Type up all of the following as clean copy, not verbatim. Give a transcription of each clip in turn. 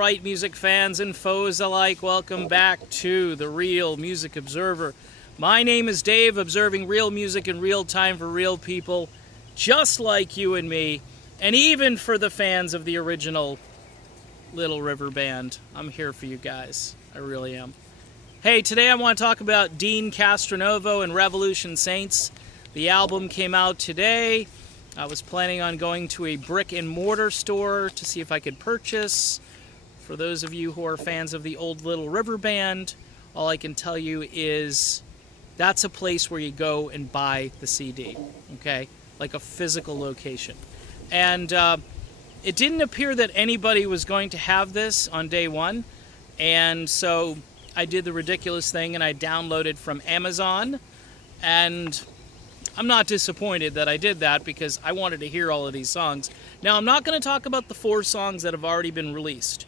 right, music fans and foes alike, welcome back to the Real Music Observer. My name is Dave, observing real music in real time for real people, just like you and me, and even for the fans of the original Little River Band. I'm here for you guys. I really am. Hey, today I want to talk about Dean Castronovo and Revolution Saints. The album came out today. I was planning on going to a brick and mortar store to see if I could purchase. For those of you who are fans of the old Little River Band, all I can tell you is that's a place where you go and buy the CD, okay? Like a physical location. And it didn't appear that anybody was going to have this on day one, and so I did the ridiculous thing and I downloaded from Amazon, and I'm not disappointed that I did that because I wanted to hear all of these songs. Now, I'm not going to talk about the 4 songs that have already been released.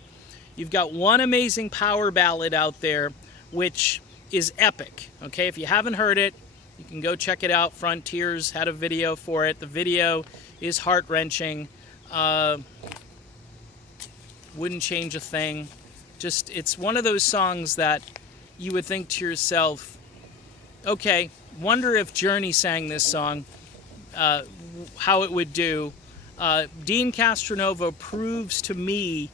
You've got one amazing power ballad out there, which is epic. Okay, if you haven't heard it, you can go check it out. Frontiers had a video for it. The video is heart-wrenching. Wouldn't change a thing. Just, it's one of those songs that you would think to yourself, okay, wonder if Journey sang this song, how it would do. Dean Castronovo proves to me,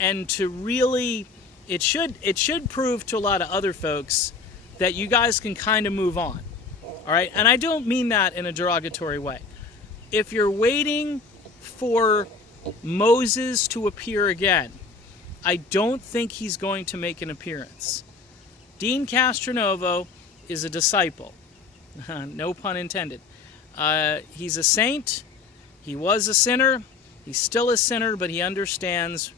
and to really, it should prove to a lot of other folks that you guys can kind of move on. All right, and I don't mean that in a derogatory way. If you're waiting for Moses to appear again, I don't think he's going to make an appearance. Dean Castronovo is a disciple. No pun intended. He's a saint. He was a sinner. He's still a sinner, but he understands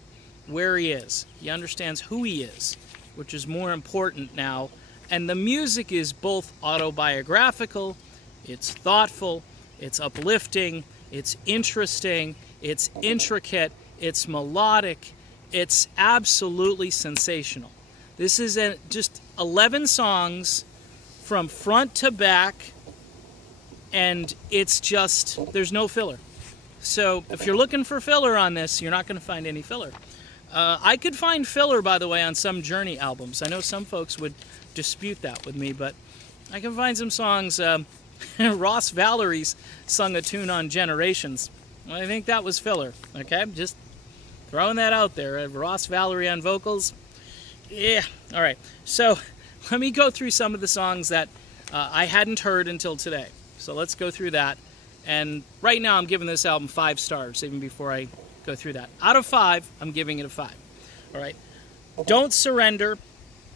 where he is. He understands who he is, which is more important now. And the music is both autobiographical, it's thoughtful, it's uplifting, it's interesting, it's intricate, it's melodic, it's absolutely sensational. This is just 11 songs from front to back, and it's just, there's no filler. So if you're looking for filler on this, you're not going to find any filler. I could find filler, by the way, on some Journey albums. I know some folks would dispute that with me, but I can find some songs. Ross Valerie's sung a tune on Generations. I think that was filler, okay? Just throwing that out there. Ross Valerie on vocals. Yeah, all right. So let me go through some of the songs that I hadn't heard until today. So let's go through that. And right now I'm giving this album 5 stars, even before I go through that. Out of 5, I'm giving it a 5. All right. Don't Surrender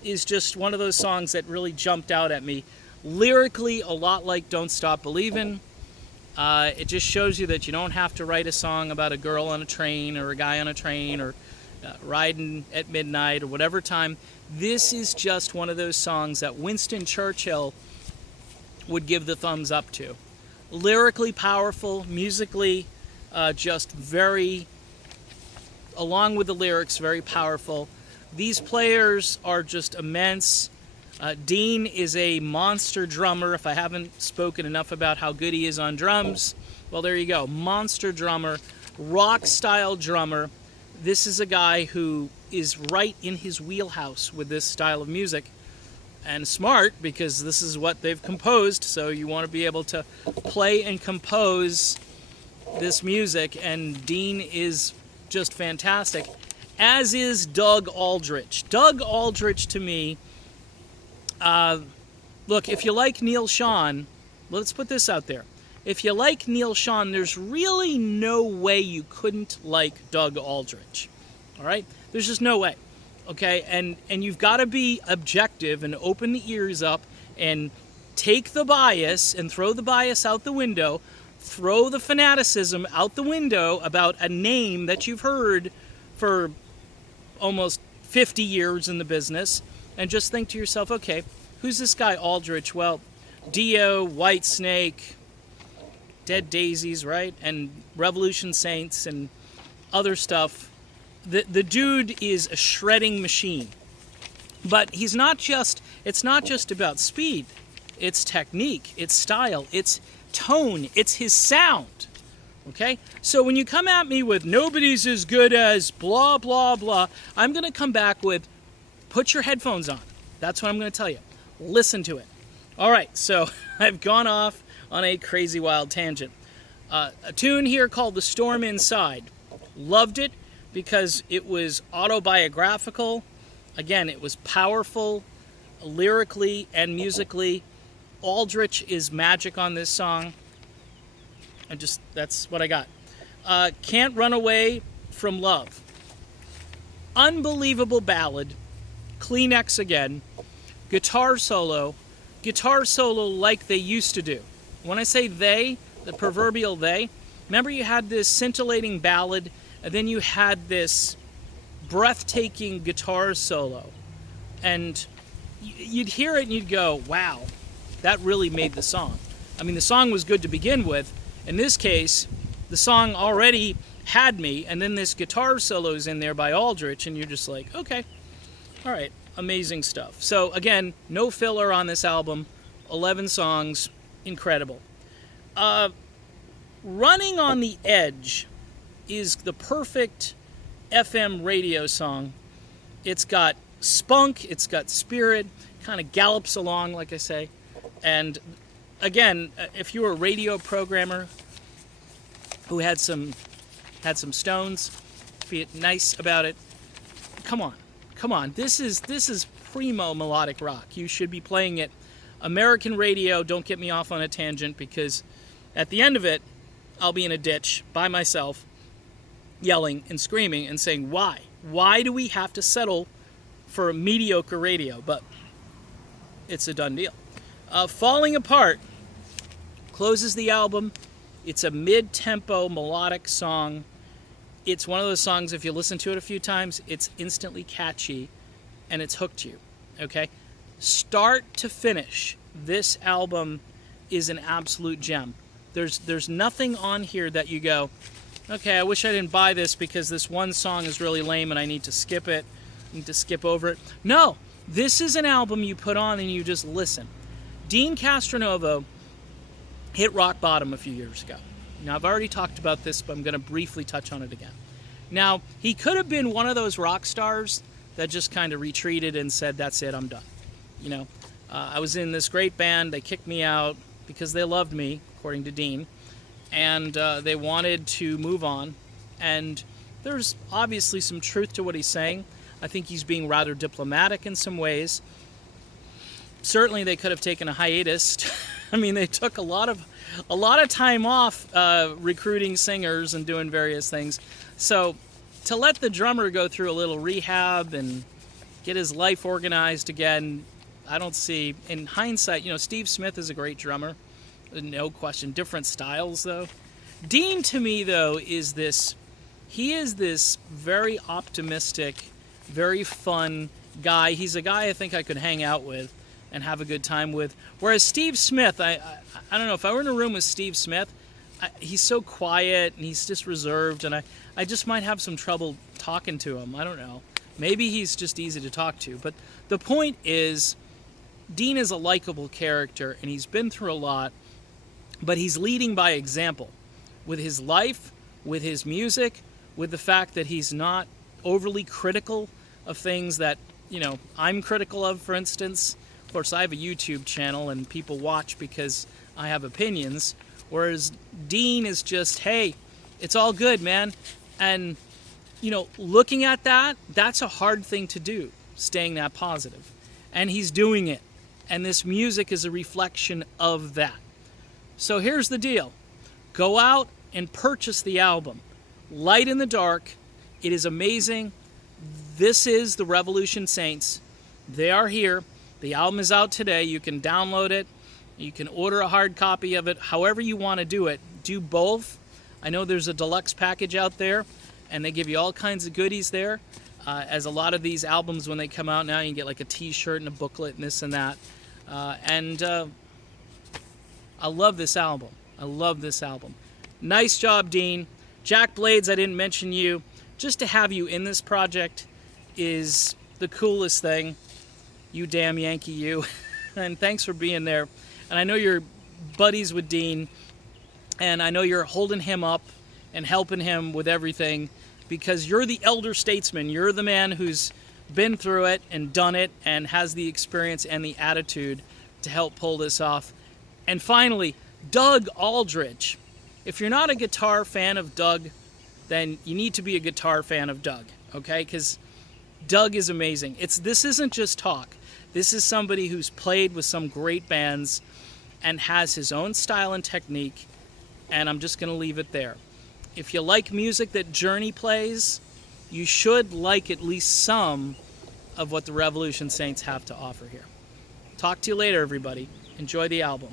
is just one of those songs that really jumped out at me. Lyrically, a lot like Don't Stop Believin'. It just shows you that you don't have to write a song about a girl on a train or a guy on a train or riding at midnight or whatever time. This is just one of those songs that Winston Churchill would give the thumbs up to. Lyrically powerful, musically just very, along with the lyrics, very powerful. These players are just immense. Dean is a monster drummer. If I haven't spoken enough about how good he is on drums, well, there you go. Monster drummer, rock-style drummer. This is a guy who is right in his wheelhouse with this style of music. And smart, because this is what they've composed, so you want to be able to play and compose this music, and Dean is just fantastic, as is Doug Aldrich. Doug Aldrich, to me, look, if you like Neil Schon, let's put this out there. If you like Neil Schon, there's really no way you couldn't like Doug Aldrich. All right? There's just no way. Okay? And you've got to be objective and open the ears up and take the bias and throw the bias out the window, throw the fanaticism out the window about a name that you've heard for almost 50 years in the business, and just think to yourself, okay, who's this guy Aldrich? Well, Dio, Whitesnake, Dead Daisies, right? And Revolution Saints and other stuff. The dude is a shredding machine. But it's not just about speed. It's technique, it's style, it's tone, it's his sound. Okay? So when you come at me with nobody's as good as blah, blah, blah, I'm going to come back with put your headphones on. That's what I'm going to tell you. Listen to it. All right, so I've gone off on a crazy wild tangent. A tune here called The Storm Inside. Loved it because it was autobiographical. Again, it was powerful, lyrically and musically. Aldrich is magic on this song. That's what I got. Can't Run Away from Love. Unbelievable ballad. Kleenex again. Guitar solo like they used to do. When I say they, the proverbial they, remember you had this scintillating ballad, and then you had this breathtaking guitar solo. And you'd hear it and you'd go, wow, that really made the song. I mean, the song was good to begin with. In this case, the song already had me, and then this guitar solo's in there by Aldrich, and you're just like, okay, all right, amazing stuff. So again, no filler on this album, 11 songs, incredible. Running on the Edge is the perfect FM radio song. It's got spunk, it's got spirit, kind of gallops along, like I say. And again, if you were a radio programmer who had some stones, be nice about it. Come on. This is primo melodic rock. You should be playing it. American radio, don't get me off on a tangent, because at the end of it, I'll be in a ditch by myself, yelling and screaming and saying, why? Why do we have to settle for a mediocre radio? But it's a done deal. Falling Apart closes the album. It's a mid-tempo melodic song. It's one of those songs, if you listen to it a few times, it's instantly catchy and it's hooked you. Okay? Start to finish, this album is an absolute gem. There's nothing on here that you go, okay, I wish I didn't buy this because this one song is really lame and I need to skip it, over it. No, this is an album you put on and you just listen. Dean Castronovo hit rock bottom a few years ago. Now, I've already talked about this, but I'm going to briefly touch on it again. Now, he could have been one of those rock stars that just kind of retreated and said, that's it, I'm done. You know, I was in this great band, they kicked me out because they loved me, according to Dean, and they wanted to move on. And there's obviously some truth to what he's saying. I think he's being rather diplomatic in some ways. Certainly they could have taken a hiatus. I mean, they took a lot of time off recruiting singers and doing various things. So to let the drummer go through a little rehab and get his life organized again, I don't see, in hindsight, Steve Smith is a great drummer, no question. Different styles, though. Dean, to me, though, is this very optimistic, very fun guy. He's a guy I think I could hang out with and have a good time with. Whereas Steve Smith, I don't know, if I were in a room with Steve Smith, he's so quiet and he's just reserved, and I just might have some trouble talking to him. I don't know. Maybe he's just easy to talk to. But the point is, Dean is a likable character, and he's been through a lot, but he's leading by example with his life, with his music, with the fact that he's not overly critical of things that, I'm critical of, for instance. Of course, I have a YouTube channel, and people watch because I have opinions, whereas Dean is just, hey, it's all good, man. And, looking at that, that's a hard thing to do, staying that positive. And he's doing it. And this music is a reflection of that. So here's the deal. Go out and purchase the album. Light in the Dark. It is amazing. This is the Revolution Saints. They are here. The album is out today. You can download it. You can order a hard copy of it. However you want to do it. Do both. I know there's a deluxe package out there, and they give you all kinds of goodies there. As a lot of these albums, when they come out now, you can get like a t-shirt and a booklet and this and that. I love this album. Nice job, Dean. Jack Blades, I didn't mention you. Just to have you in this project is the coolest thing. You damn Yankee, you. And thanks for being there. And I know you're buddies with Dean. And I know you're holding him up and helping him with everything because you're the elder statesman. You're the man who's been through it and done it and has the experience and the attitude to help pull this off. And finally, Doug Aldrich. If you're not a guitar fan of Doug, then you need to be a guitar fan of Doug, okay? Because Doug is amazing. This isn't just talk. This is somebody who's played with some great bands and has his own style and technique, and I'm just going to leave it there. If you like music that Journey plays, you should like at least some of what the Revolution Saints have to offer here. Talk to you later, everybody. Enjoy the album.